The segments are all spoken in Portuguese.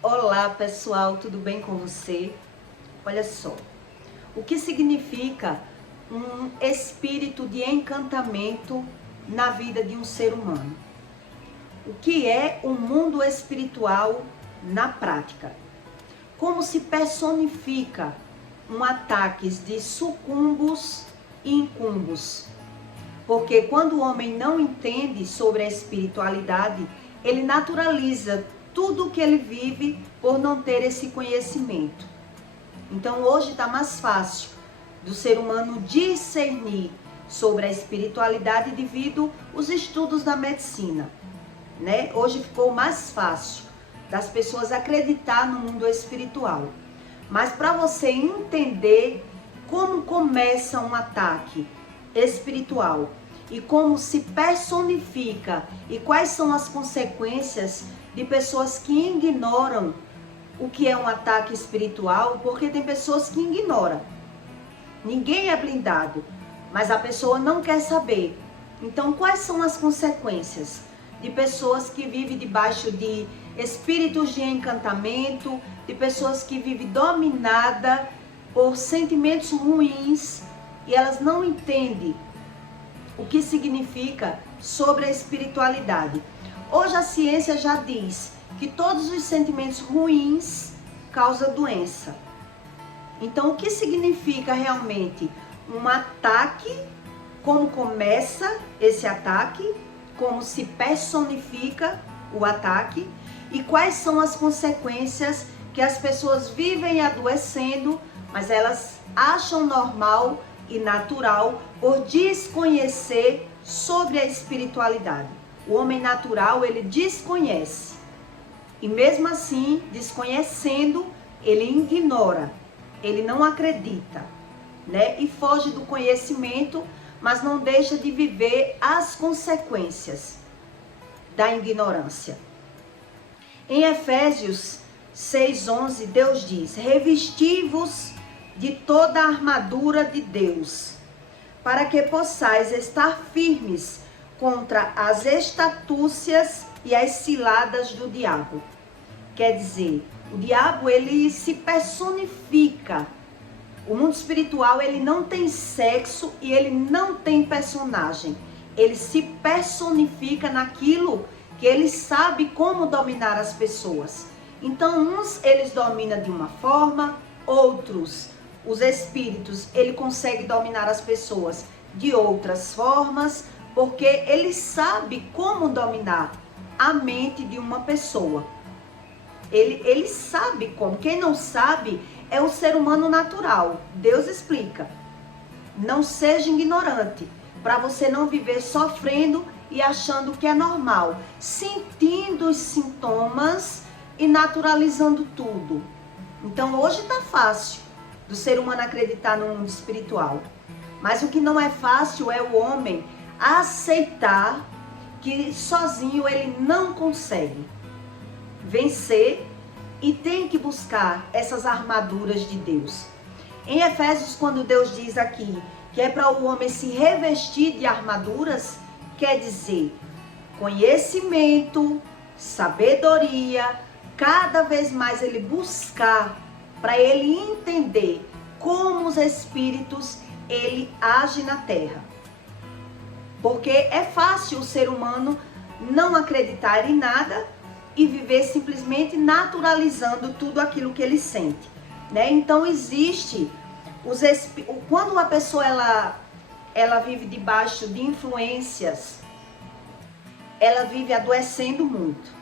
Olá pessoal, tudo bem com você? Olha só, o que significa um espírito de encantamento na vida de um ser humano? O que é o mundo espiritual na prática? Como se personifica um ataque de sucumbos e incumbos? Porque quando o homem não entende sobre a espiritualidade, ele naturaliza tudo o que ele vive por não ter esse conhecimento. Então hoje está mais fácil do ser humano discernir sobre a espiritualidade devido aos estudos da medicina, né? Hoje ficou mais fácil das pessoas acreditar no mundo espiritual. Mas para você entender como começa um ataque espiritual e como se personifica e quais são as consequências de pessoas que ignoram o que é um ataque espiritual, porque tem pessoas que ignoram. Ninguém é blindado, mas a pessoa não quer saber. Então, quais são as consequências de pessoas que vivem debaixo de espíritos de encantamento, de pessoas que vivem dominadas por sentimentos ruins e elas não entendem o que significa sobre a espiritualidade? Hoje a ciência já diz que todos os sentimentos ruins causam doença. Então, o que significa realmente um ataque? Como começa esse ataque? Como se personifica o ataque? E quais são as consequências que as pessoas vivem adoecendo, mas elas acham normal e natural por desconhecer sobre a espiritualidade? O homem natural, ele desconhece. E mesmo assim, desconhecendo, ele ignora. Ele não acredita, né? E foge do conhecimento, mas não deixa de viver as consequências da ignorância. Em Efésios 6:11, Deus diz: revesti-vos de toda a armadura de Deus, para que possais estar firmes contra as astúcias e as ciladas do diabo. Quer dizer, o diabo, ele se personifica. O mundo espiritual, ele não tem sexo e ele não tem personagem. Ele se personifica naquilo que ele sabe como dominar as pessoas. Então, uns eles dominam de uma forma, outros, os espíritos, ele consegue dominar as pessoas de outras formas, porque ele sabe como dominar a mente de uma pessoa. Ele sabe como. Quem não sabe é o ser humano natural. Deus explica. Não seja ignorante, para você não viver sofrendo e achando que é normal, sentindo os sintomas e naturalizando tudo. Então hoje tá fácil do ser humano acreditar no mundo espiritual. Mas o que não é fácil é o homem aceitar que sozinho ele não consegue vencer e tem que buscar essas armaduras de Deus. Em Efésios, quando Deus diz aqui que é para o homem se revestir de armaduras, quer dizer conhecimento, sabedoria, cada vez mais ele buscar para ele entender como os espíritos ele age na terra. Porque é fácil o ser humano não acreditar em nada e viver simplesmente naturalizando tudo aquilo que ele sente, né? Então existe quando uma pessoa ela vive debaixo de influências, ela vive adoecendo muito,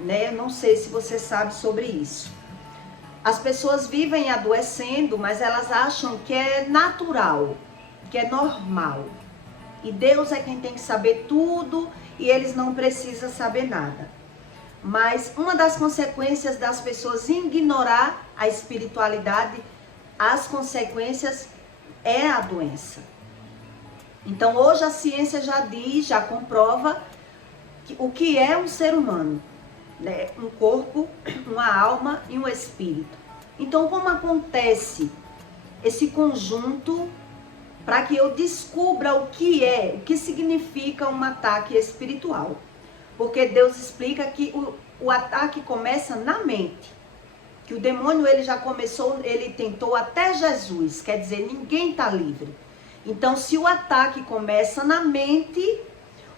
né? Eu não sei se você sabe sobre isso. As pessoas vivem adoecendo, mas elas acham que é natural, que é normal. E Deus é quem tem que saber tudo e eles não precisam saber nada. Mas uma das consequências das pessoas ignorar a espiritualidade, as consequências é a doença. Então hoje a ciência já diz, já comprova o que é um ser humano, né? Um corpo, uma alma e um espírito. Então como acontece esse conjunto para que eu descubra o que significa um ataque espiritual? Porque Deus explica que o ataque começa na mente. Que o demônio, ele já começou, ele tentou até Jesus, quer dizer, ninguém está livre. Então, se o ataque começa na mente,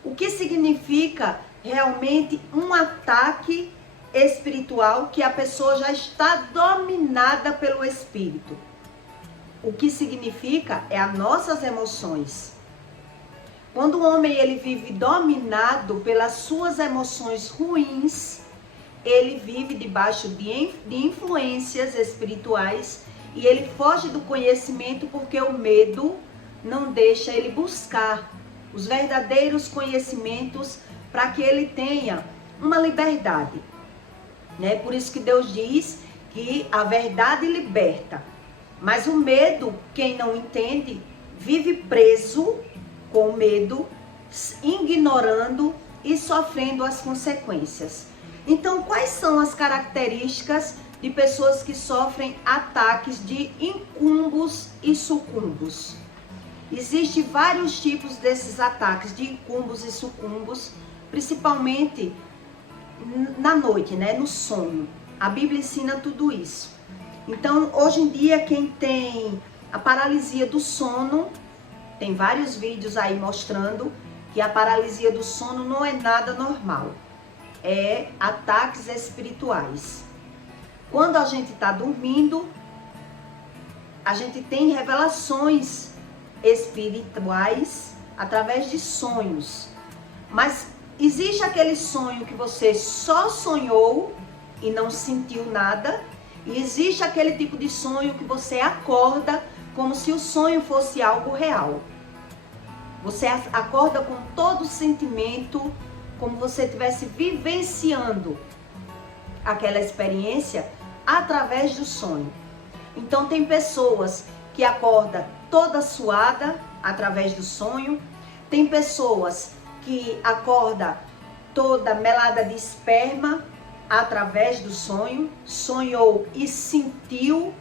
o que significa realmente um ataque espiritual, que a pessoa já está dominada pelo espírito. O que significa é as nossas emoções. Quando o homem ele vive dominado pelas suas emoções ruins, ele vive debaixo de influências espirituais e ele foge do conhecimento porque o medo não deixa ele buscar os verdadeiros conhecimentos para que ele tenha uma liberdade. Né? Por isso que Deus diz que a verdade liberta. Mas o medo, quem não entende, vive preso com medo, ignorando e sofrendo as consequências. Então, quais são as características de pessoas que sofrem ataques de incumbos e sucumbos? Existem vários tipos desses ataques de incumbos e sucumbos, principalmente na noite, né, no sono. A Bíblia ensina tudo isso. Então, hoje em dia, quem tem a paralisia do sono, tem vários vídeos aí mostrando que a paralisia do sono não é nada normal. É ataques espirituais. Quando a gente está dormindo, a gente tem revelações espirituais através de sonhos. Mas existe aquele sonho que você só sonhou e não sentiu nada. E existe aquele tipo de sonho que você acorda como se o sonho fosse algo real. Você acorda com todo o sentimento, como você estivesse vivenciando aquela experiência através do sonho. Então tem pessoas que acordam toda suada através do sonho. Tem pessoas que acordam toda melada de esperma através do sonho, sonhou e sentiu.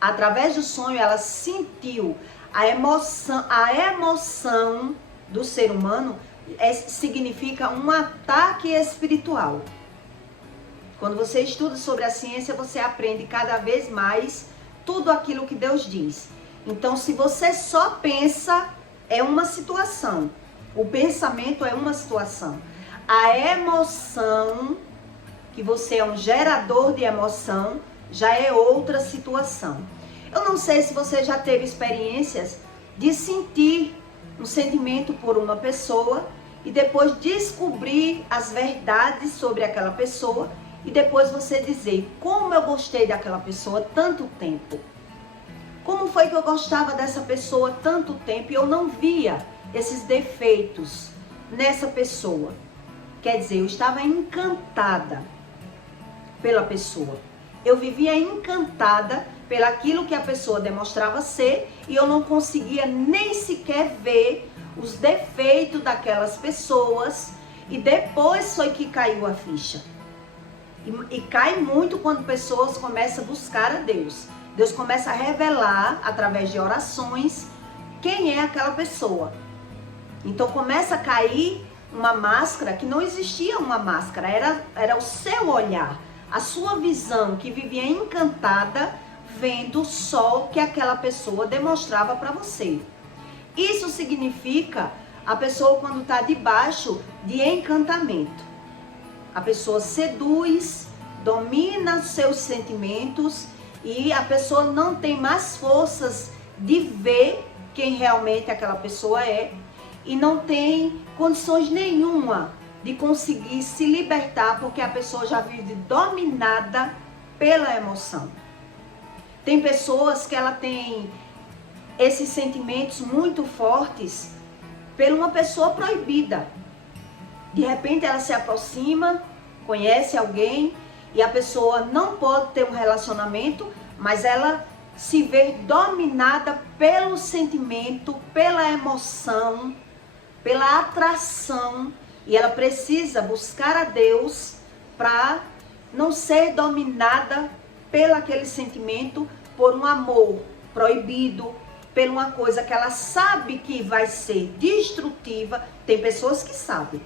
Através do sonho ela sentiu a emoção do ser humano. Significa um ataque espiritual. Quando você estuda sobre a ciência, você aprende cada vez mais tudo aquilo que Deus diz. Então, se você só pensa, é uma situação. O pensamento é uma situação. A emoção, que você é um gerador de emoção, já é outra situação. Eu não sei se você já teve experiências de sentir um sentimento por uma pessoa e depois descobrir as verdades sobre aquela pessoa e depois você dizer: como eu gostei daquela pessoa tanto tempo. Como foi que eu gostava dessa pessoa tanto tempo e eu não via esses defeitos nessa pessoa. Quer dizer, eu estava encantada pela pessoa. Eu vivia encantada pelaquilo que a pessoa demonstrava ser e eu não conseguia nem sequer ver os defeitos daquelas pessoas e depois foi que caiu a ficha. E cai muito quando pessoas começam a buscar a Deus. Deus começa a revelar através de orações quem é aquela pessoa. Então começa a cair uma máscara que não existia uma máscara, era o seu olhar, a sua visão que vivia encantada vendo só o que aquela pessoa demonstrava para você. Isso significa a pessoa quando está debaixo de encantamento. A pessoa seduz, domina seus sentimentos e a pessoa não tem mais forças de ver quem realmente aquela pessoa é e não tem condições nenhuma de conseguir se libertar porque a pessoa já vive dominada pela emoção. Tem pessoas que ela tem esses sentimentos muito fortes por uma pessoa proibida. De repente ela se aproxima, conhece alguém e a pessoa não pode ter um relacionamento, mas ela se vê dominada pelo sentimento, pela emoção, pela atração, e ela precisa buscar a Deus para não ser dominada pelo aquele sentimento, por um amor proibido, por uma coisa que ela sabe que vai ser destrutiva. Tem pessoas que sabem.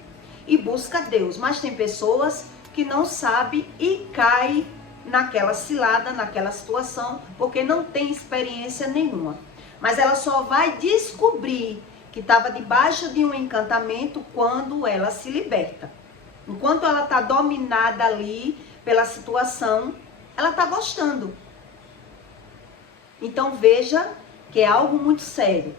e busca Deus. Mas tem pessoas que não sabem e caem naquela cilada, naquela situação, porque não tem experiência nenhuma. Mas ela só vai descobrir que estava debaixo de um encantamento quando ela se liberta. Enquanto ela está dominada ali pela situação, ela está gostando. Então veja que é algo muito sério.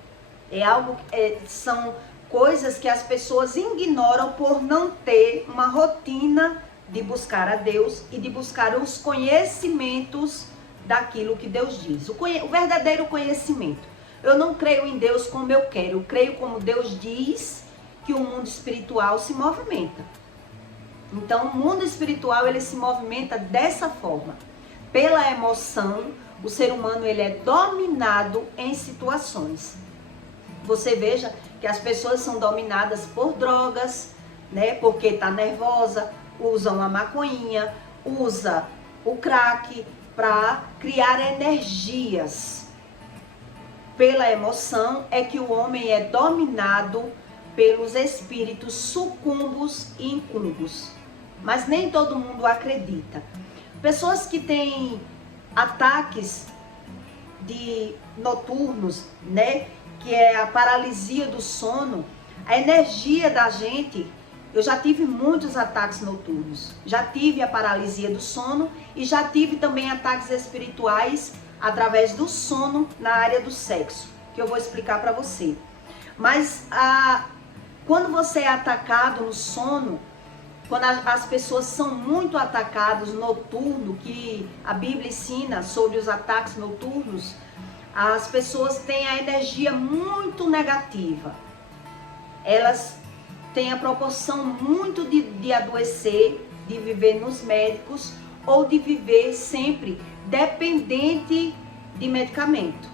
São coisas que as pessoas ignoram por não ter uma rotina de buscar a Deus e de buscar os conhecimentos daquilo que Deus diz. O verdadeiro conhecimento. Eu não creio em Deus como eu quero, eu creio como Deus diz que o mundo espiritual se movimenta. Então, o mundo espiritual, ele se movimenta dessa forma. Pela emoção, o ser humano, ele é dominado em situações. Você veja que as pessoas são dominadas por drogas, né? Porque tá nervosa, usam a maconha, usa o crack para criar energias. Pela emoção é que o homem é dominado pelos espíritos sucumbos e incumbos. Mas nem todo mundo acredita. Pessoas que têm ataques noturnos, né? Que é a paralisia do sono, a energia da gente. Eu já tive muitos ataques noturnos. Já tive a paralisia do sono e já tive também ataques espirituais através do sono na área do sexo, que eu vou explicar para você. Mas quando você é atacado no sono, quando as pessoas são muito atacadas noturno, que a Bíblia ensina sobre os ataques noturnos, as pessoas têm a energia muito negativa. Elas têm a proporção muito de adoecer, de viver nos médicos ou de viver sempre dependente de medicamento.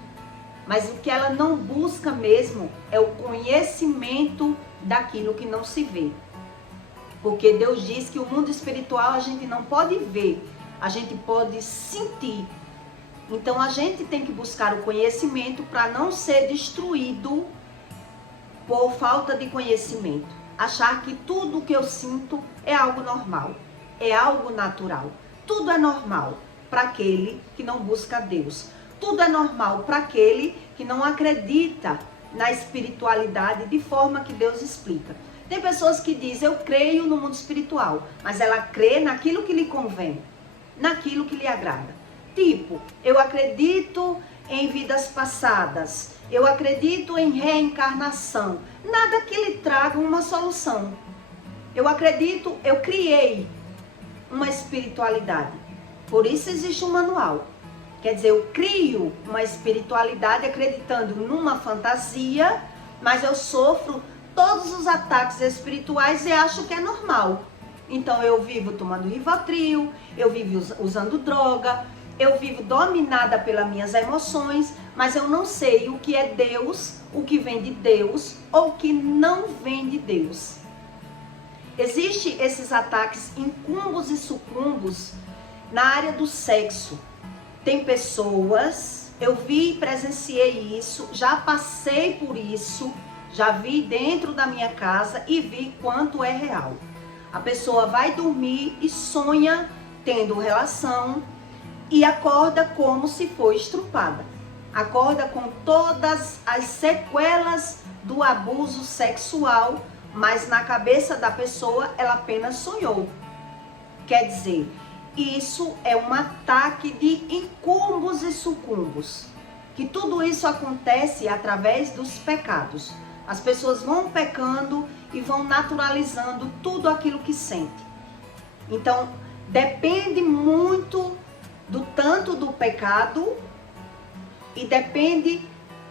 Mas o que ela não busca mesmo é o conhecimento daquilo que não se vê. Porque Deus diz que o mundo espiritual a gente não pode ver, a gente pode sentir. Então a gente tem que buscar o conhecimento para não ser destruído por falta de conhecimento. Achar que tudo que eu sinto é algo normal, é algo natural. Tudo é normal para aquele que não busca Deus. Tudo é normal para aquele que não acredita na espiritualidade de forma que Deus explica. Tem pessoas que dizem, eu creio no mundo espiritual, mas ela crê naquilo que lhe convém, naquilo que lhe agrada. Tipo, eu acredito em vidas passadas, eu acredito em reencarnação, nada que lhe traga uma solução. Eu acredito, eu criei uma espiritualidade, por isso existe um manual. Quer dizer, eu crio uma espiritualidade acreditando numa fantasia, mas eu sofro todos os ataques espirituais e acho que é normal. Então eu vivo tomando Rivotril, eu vivo usando droga, eu vivo dominada pelas minhas emoções, mas eu não sei o que é Deus, o que vem de Deus ou o que não vem de Deus. Existem esses ataques incumbos e sucumbos na área do sexo. Tem pessoas, eu vi e presenciei isso, já passei por isso, já vi dentro da minha casa e vi quanto é real. A pessoa vai dormir e sonha tendo relação e acorda como se foi estrupada. Acorda com todas as sequelas do abuso sexual, mas na cabeça da pessoa ela apenas sonhou. Quer dizer, isso é um ataque de incumbos e sucumbos. Que tudo isso acontece através dos pecados. As pessoas vão pecando e vão naturalizando tudo aquilo que sente. Então, depende muito do tanto do pecado e depende,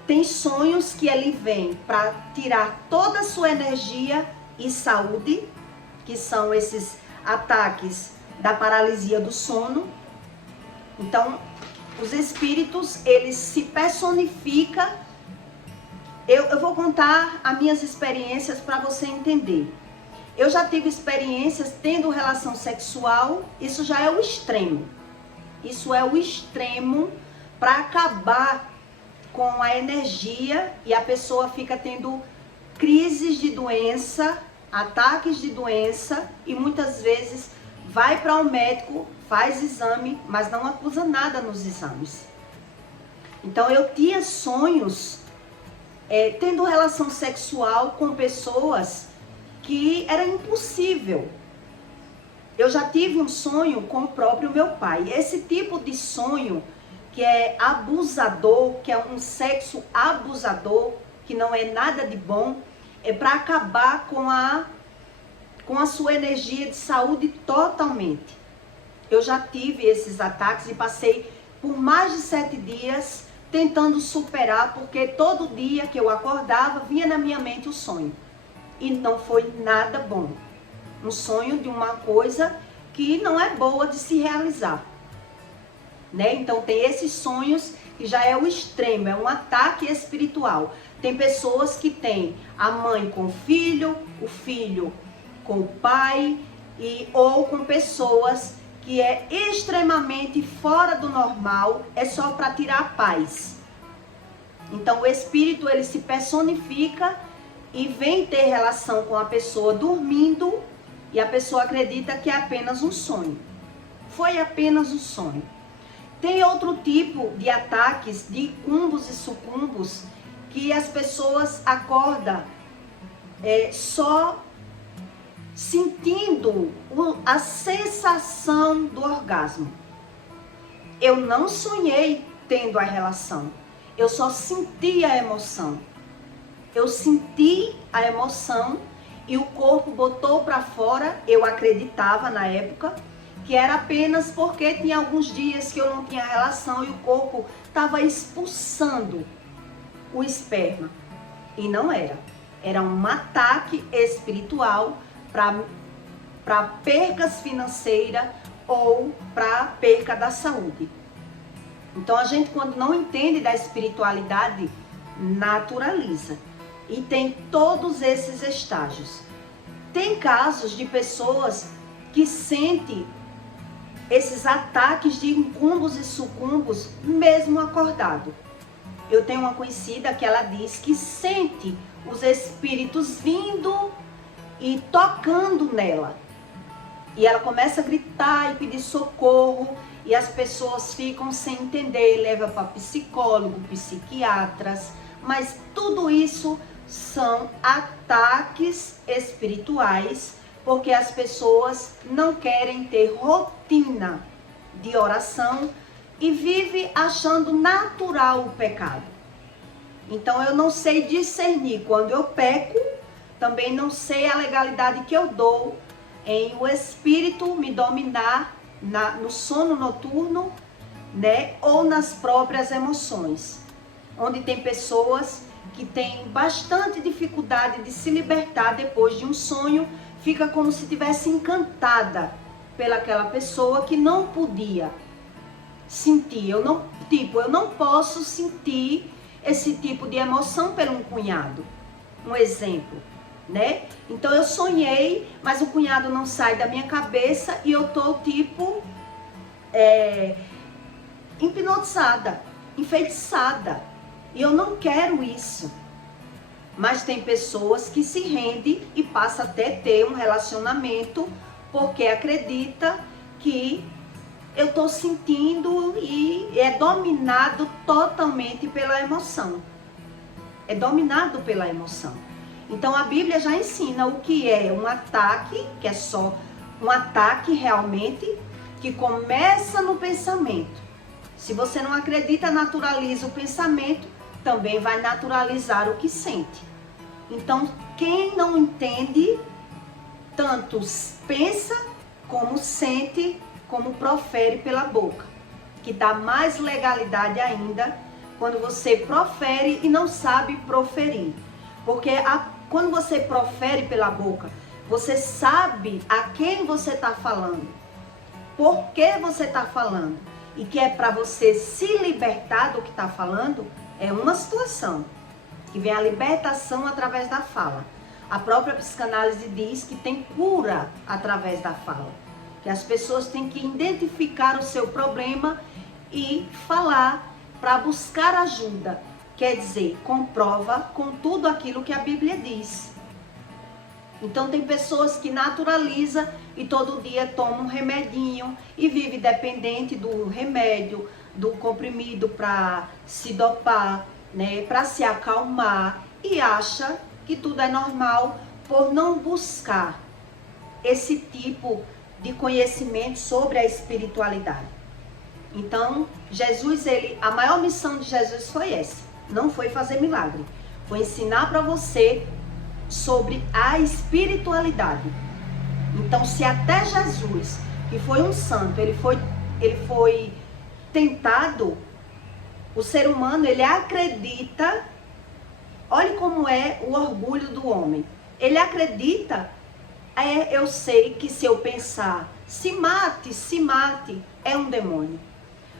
tem sonhos que ele vem para tirar toda a sua energia e saúde, que são esses ataques da paralisia do sono. Então, os espíritos, eles se personificam. Eu vou contar as minhas experiências para você entender. Eu já tive experiências tendo relação sexual, isso já é o extremo. Isso é o extremo para acabar com a energia e a pessoa fica tendo crises de doença ataques de doença e muitas vezes vai para um médico, faz exame, mas não acusa nada nos exames. Então eu tinha sonhos tendo relação sexual com pessoas que era impossível. Eu já tive um sonho com o próprio meu pai. Esse tipo de sonho que é abusador, que é um sexo abusador, que não é nada de bom, é para acabar com a sua energia de saúde totalmente. Eu já tive esses ataques e passei por mais de 7 dias tentando superar, porque todo dia que eu acordava, vinha na minha mente o sonho. E não foi nada bom. Um sonho de uma coisa que não é boa de se realizar. Né? Então tem esses sonhos que já é o extremo, é um ataque espiritual. Tem pessoas que têm a mãe com o filho com o pai, ou com pessoas que é extremamente fora do normal, é só para tirar a paz. Então o espírito ele se personifica e vem ter relação com a pessoa dormindo e a pessoa acredita que é apenas um sonho. Foi apenas um sonho. Tem outro tipo de ataques de incumbos e sucumbos que as pessoas acordam só sentindo a sensação do orgasmo. Eu não sonhei tendo a relação, eu só senti a emoção. Eu senti a emoção e o corpo botou para fora. Eu acreditava na época que era apenas porque tinha alguns dias que eu não tinha relação e o corpo estava expulsando o esperma. E não era. Era um ataque espiritual para percas financeiras ou para perca da saúde. Então a gente, quando não entende da espiritualidade, naturaliza. E tem todos esses estágios. Tem casos de pessoas que sentem esses ataques de incumbos e sucumbos mesmo acordado. Eu tenho uma conhecida que ela diz que sente os espíritos vindo e tocando nela. E ela começa a gritar e pedir socorro e as pessoas ficam sem entender, leva para psicólogo, psiquiatras, mas tudo isso são ataques espirituais, porque as pessoas não querem ter rotina de oração e vive achando natural o pecado. Então eu não sei discernir quando eu peco, também não sei a legalidade que eu dou em o espírito me dominar no sono noturno, né, ou nas próprias emoções, onde tem pessoas que têm bastante dificuldade de se libertar depois de um sonho, fica como se tivesse encantada pelaquela pessoa que não podia sentir. Eu não posso sentir esse tipo de emoção por um cunhado. Um exemplo, né? Então eu sonhei, mas o cunhado não sai da minha cabeça e eu tô tipo hipnotizada, enfeitiçada. E eu não quero isso. Mas tem pessoas que se rendem e passam até ter um relacionamento porque acredita que eu estou sentindo e é dominado totalmente pela emoção. É dominado pela emoção. Então a Bíblia já ensina o que é um ataque, que é só um ataque realmente, que começa no pensamento. Se você não acredita, naturaliza o pensamento, também vai naturalizar o que sente. Então, quem não entende, tanto pensa, como sente, como profere pela boca. Que dá mais legalidade ainda quando você profere e não sabe proferir. Porque quando você profere pela boca, você sabe a quem você está falando, por que você está falando, e que é para você se libertar do que está falando, é uma situação, que vem a libertação através da fala. A própria psicanálise diz que tem cura através da fala, que as pessoas têm que identificar o seu problema e falar para buscar ajuda. Quer dizer, comprova com tudo aquilo que a Bíblia diz. Então tem pessoas que naturalizam e todo dia tomam um remedinho e vive dependente do remédio, do comprimido para se dopar, né, para se acalmar, e acha que tudo é normal por não buscar esse tipo de conhecimento sobre a espiritualidade. Então, a maior missão de Jesus foi essa. Não foi fazer milagre, foi ensinar para você sobre a espiritualidade. Então, se até Jesus, que foi um santo, ele foi tentado, o ser humano, ele acredita, olhe como é o orgulho do homem. Ele acredita, eu sei que se eu pensar, se mate, é um demônio.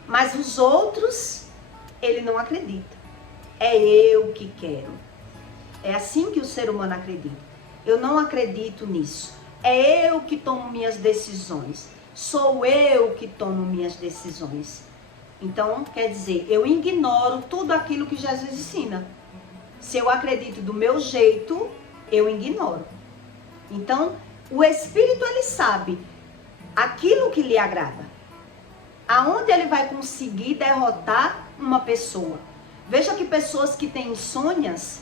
Mas os outros, ele não acredita. É eu que quero. É assim que o ser humano acredita. Eu não acredito nisso. É eu que tomo minhas decisões. Sou eu que tomo minhas decisões. Então, quer dizer, eu ignoro tudo aquilo que Jesus ensina. Se eu acredito do meu jeito, eu ignoro. Então, o Espírito, ele sabe aquilo que lhe agrada. Aonde ele vai conseguir derrotar uma pessoa. Veja que pessoas que têm insônias,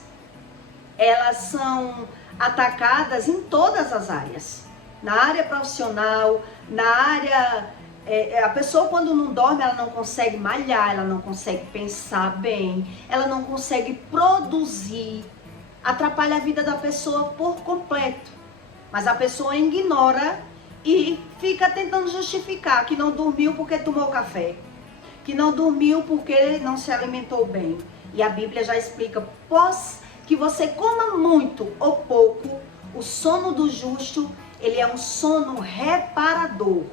elas são atacadas em todas as áreas. Na área profissional, na área... a pessoa quando não dorme, ela não consegue malhar, ela não consegue pensar bem, ela não consegue produzir. Atrapalha a vida da pessoa por completo. Mas a pessoa ignora e fica tentando justificar que não dormiu porque tomou café, que não dormiu porque não se alimentou bem. E a Bíblia já explica, pós que você coma muito ou pouco, o sono do justo, ele é um sono reparador.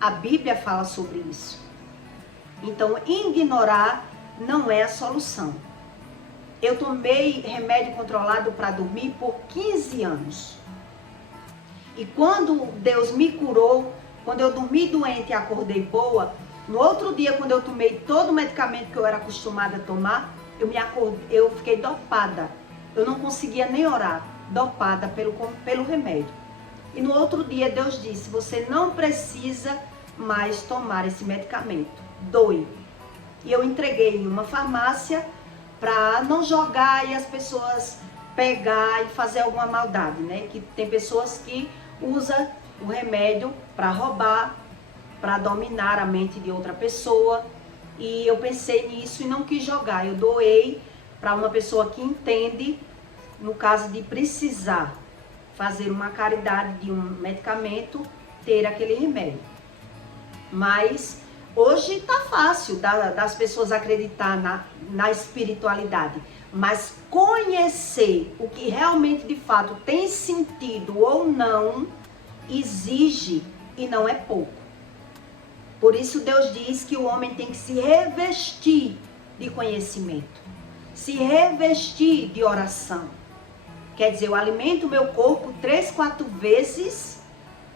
A Bíblia fala sobre isso. Então, ignorar não é a solução. Eu tomei remédio controlado para dormir por 15 anos. E quando Deus me curou, quando eu dormi doente e acordei boa, no outro dia, quando eu tomei todo o medicamento que eu era acostumada a tomar, eu fiquei dopada. Eu não conseguia nem orar, dopada pelo remédio. E no outro dia Deus disse, você não precisa mais tomar esse medicamento, doe. E eu entreguei em uma farmácia para não jogar e as pessoas pegar e fazer alguma maldade, né? Que tem pessoas que usam o remédio para roubar, para dominar a mente de outra pessoa. E eu pensei nisso e não quis jogar. Eu doei para uma pessoa que entende, no caso de precisar fazer uma caridade de um medicamento, ter aquele remédio. Mas hoje tá fácil das pessoas acreditar na espiritualidade. Mas conhecer o que realmente de fato tem sentido ou não, exige e não é pouco. Por isso Deus diz que o homem tem que se revestir de conhecimento, se revestir de oração. Quer dizer, eu alimento o meu corpo 3, 4 vezes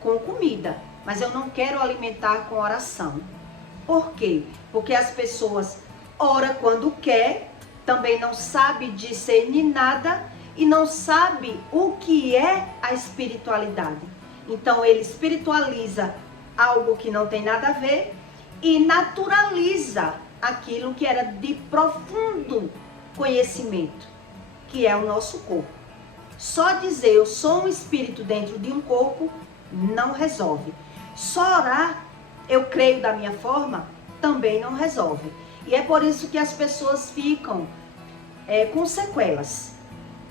com comida, mas eu não quero alimentar com oração. Por quê? Porque as pessoas oram quando quer, também não sabe discernir nada e não sabe o que é a espiritualidade. Então ele espiritualiza algo que não tem nada a ver e naturaliza aquilo que era de profundo conhecimento, que é o nosso corpo. Só dizer eu sou um espírito dentro de um corpo não resolve. Só orar, eu creio da minha forma, também não resolve. E é por isso que as pessoas ficam com sequelas,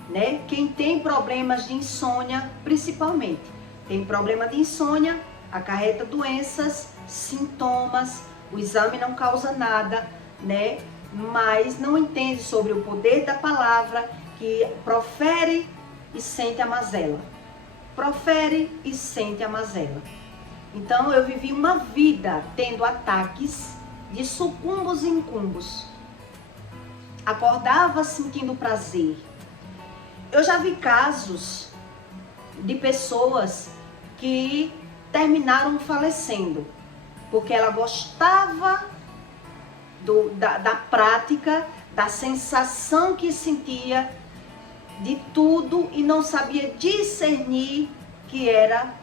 né? Quem tem problemas de insônia, principalmente, tem problema de insônia, acarreta doenças, sintomas, o exame não causa nada, né? Mas não entende sobre o poder da palavra, que profere e sente a mazela. Profere e sente a mazela. Então eu vivi uma vida tendo ataques de sucumbos e incumbos. Acordava sentindo prazer. Eu já vi casos de pessoas que terminaram falecendo, porque ela gostava da prática, da sensação que sentia de tudo e não sabia discernir que era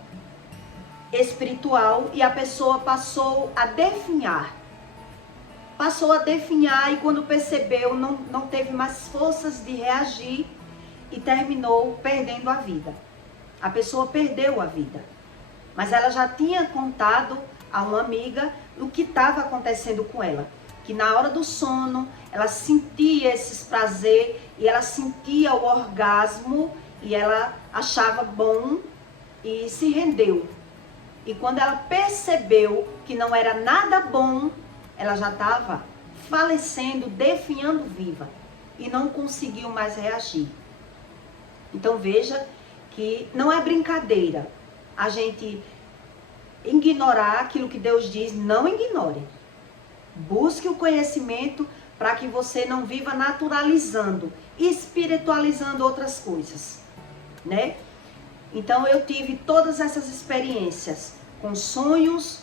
espiritual, e a pessoa passou a definhar. E quando percebeu, não teve mais forças de reagir e terminou perdendo a vida. A pessoa perdeu a vida. Mas ela já tinha contado a uma amiga o que estava acontecendo com ela. Que na hora do sono, ela sentia esses prazer e ela sentia o orgasmo e ela achava bom e se rendeu. E quando ela percebeu que não era nada bom, ela já estava falecendo, definhando viva e não conseguiu mais reagir. Então veja que não é brincadeira a gente ignorar aquilo que Deus diz. Não ignore. Busque o conhecimento para que você não viva naturalizando, espiritualizando outras coisas, né? Então eu tive todas essas experiências com sonhos,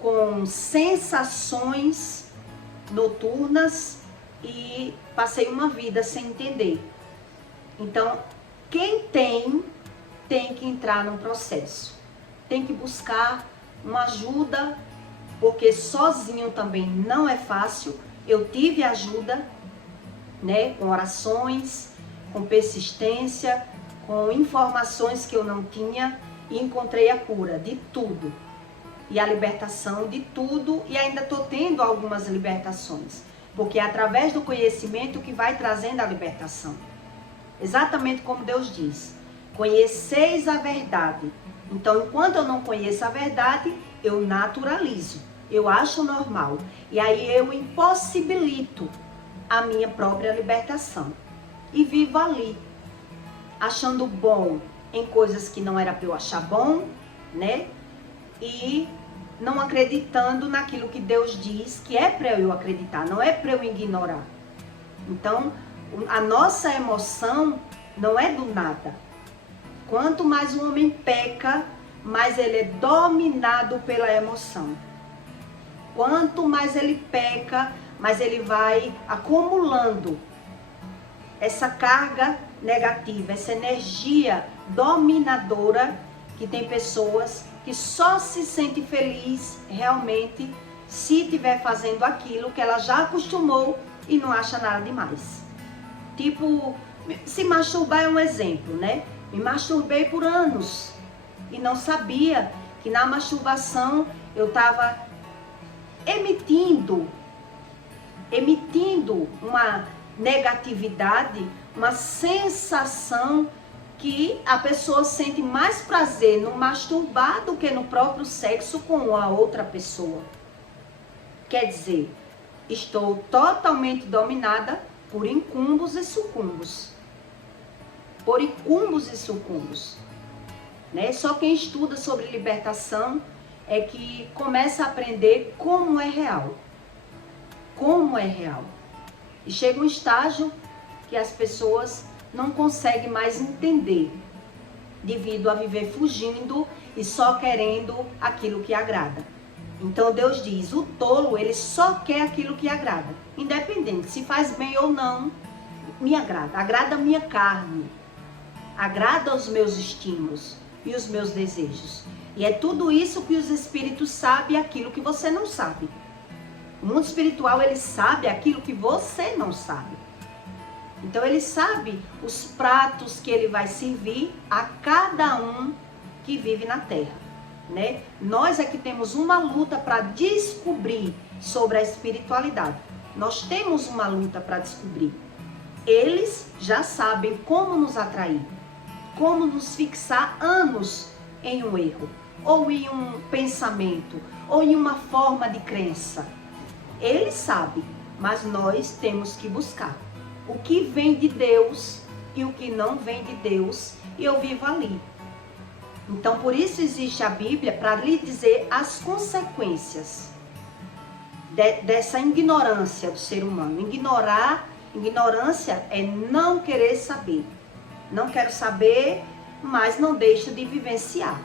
com sensações noturnas e passei uma vida sem entender. Então, quem tem que entrar num processo, tem que buscar uma ajuda, porque sozinho também não é fácil. Eu tive ajuda, né, com orações, com persistência, com informações que eu não tinha, e encontrei a cura de tudo e a libertação de tudo, e ainda estou tendo algumas libertações, porque é através do conhecimento que vai trazendo a libertação. Exatamente como Deus diz: conheceis a verdade. Então, enquanto eu não conheço a verdade, eu naturalizo, eu acho normal, e aí eu impossibilito a minha própria libertação e vivo ali, achando bom em coisas que não era para eu achar bom, né? E não acreditando naquilo que Deus diz que é para eu acreditar, não é para eu ignorar. Então, a nossa emoção não é do nada. Quanto mais o homem peca, mais ele é dominado pela emoção. Quanto mais ele peca, mais ele vai acumulando essa carga negativa, essa energia dominadora, que tem pessoas que só se sente feliz realmente se estiver fazendo aquilo que ela já acostumou e não acha nada demais. Tipo, se masturbar é um exemplo, né? Me masturbei por anos e não sabia que na masturbação eu estava emitindo uma negatividade, uma sensação que a pessoa sente mais prazer no masturbar do que no próprio sexo com a outra pessoa. Quer dizer, estou totalmente dominada por incumbos e sucumbos. Por incumbos e sucumbos. Né? Só quem estuda sobre libertação é que começa a aprender como é real. Como é real. E chega um estágio que as pessoas não conseguem mais entender, devido a viver fugindo e só querendo aquilo que agrada. Então Deus diz, o tolo, ele só quer aquilo que agrada. Independente se faz bem ou não, me agrada. Agrada a minha carne, agrada os meus estímulos e os meus desejos. E é tudo isso que os espíritos sabem, aquilo que você não sabe. O mundo espiritual, ele sabe aquilo que você não sabe. Então ele sabe os pratos que ele vai servir a cada um que vive na terra, né? Nós é que temos uma luta para descobrir sobre a espiritualidade. Nós temos uma luta para descobrir. Eles já sabem como nos atrair, como nos fixar anos em um erro, ou em um pensamento, ou em uma forma de crença. Eles sabem, mas nós temos que buscar o que vem de Deus e o que não vem de Deus, e eu vivo ali. Então, por isso existe a Bíblia, para lhe dizer as consequências dessa ignorância do ser humano. Ignorância é não querer saber. Não quero saber, mas não deixo de vivenciar,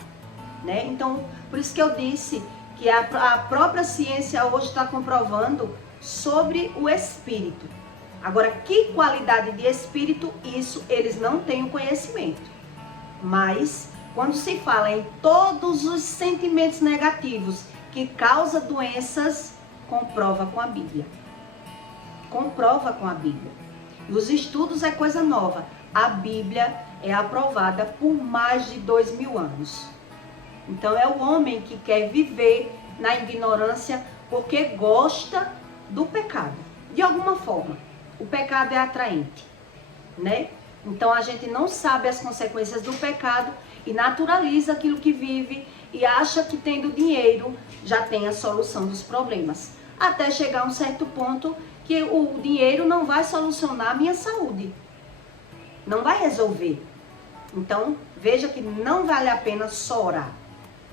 né? Então, por isso que eu disse que a própria ciência hoje está comprovando sobre o espírito. Agora, que qualidade de espírito, isso eles não têm o conhecimento. Mas, quando se fala em todos os sentimentos negativos que causam doenças, comprova com a Bíblia. Comprova com a Bíblia. E os estudos é coisa nova. A Bíblia é aprovada por mais de 2000 anos. Então é o homem que quer viver na ignorância porque gosta do pecado. De alguma forma, o pecado é atraente, né? Então a gente não sabe as consequências do pecado e naturaliza aquilo que vive e acha que tendo dinheiro já tem a solução dos problemas. Até chegar a um certo ponto que o dinheiro não vai solucionar a minha saúde. Não vai resolver. Então, veja que não vale a pena só orar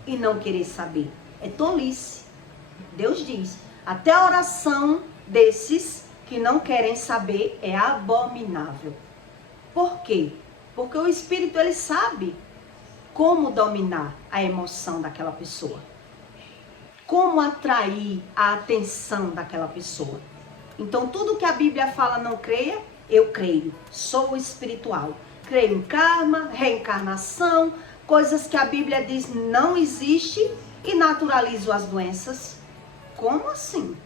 e não querer saber. É tolice. Deus diz, até a oração desses que não querem saber é abominável. Por quê? Porque o Espírito, ele sabe como dominar a emoção daquela pessoa. Como atrair a atenção daquela pessoa. Então, tudo que a Bíblia fala não creia, eu creio. Sou espiritual. Creio em karma, reencarnação, coisas que a Bíblia diz não existe e naturalizo as doenças. Como assim?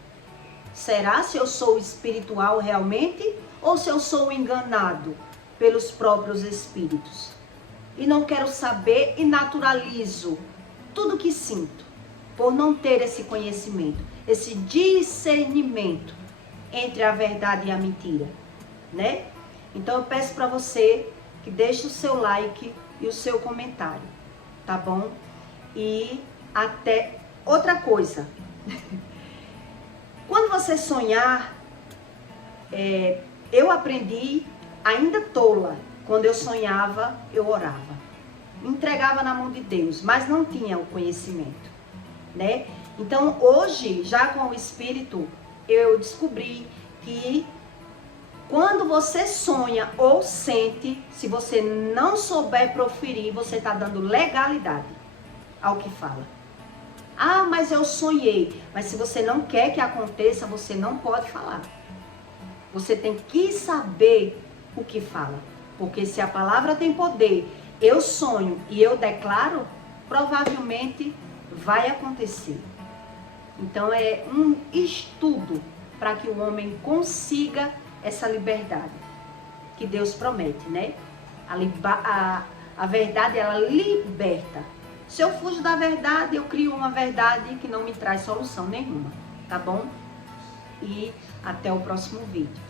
Será se eu sou espiritual realmente ou se eu sou enganado pelos próprios espíritos? E não quero saber e naturalizo tudo que sinto por não ter esse conhecimento, esse discernimento entre a verdade e a mentira, né? Então eu peço para você que deixe o seu like e o seu comentário, tá bom? E até outra coisa. Quando você sonhar, eu aprendi ainda tola, quando eu sonhava, eu orava. Entregava na mão de Deus, mas não tinha o conhecimento, né? Então hoje, já com o Espírito, eu descobri que quando você sonha ou sente, se você não souber proferir, você está dando legalidade ao que fala. Ah, mas eu sonhei. Mas se você não quer que aconteça, você não pode falar. Você tem que saber o que fala. Porque se a palavra tem poder, eu sonho e eu declaro, provavelmente vai acontecer. Então é um estudo para que o homem consiga essa liberdade que Deus promete, né? A verdade, ela liberta. Se eu fujo da verdade, eu crio uma verdade que não me traz solução nenhuma, tá bom? E até o próximo vídeo.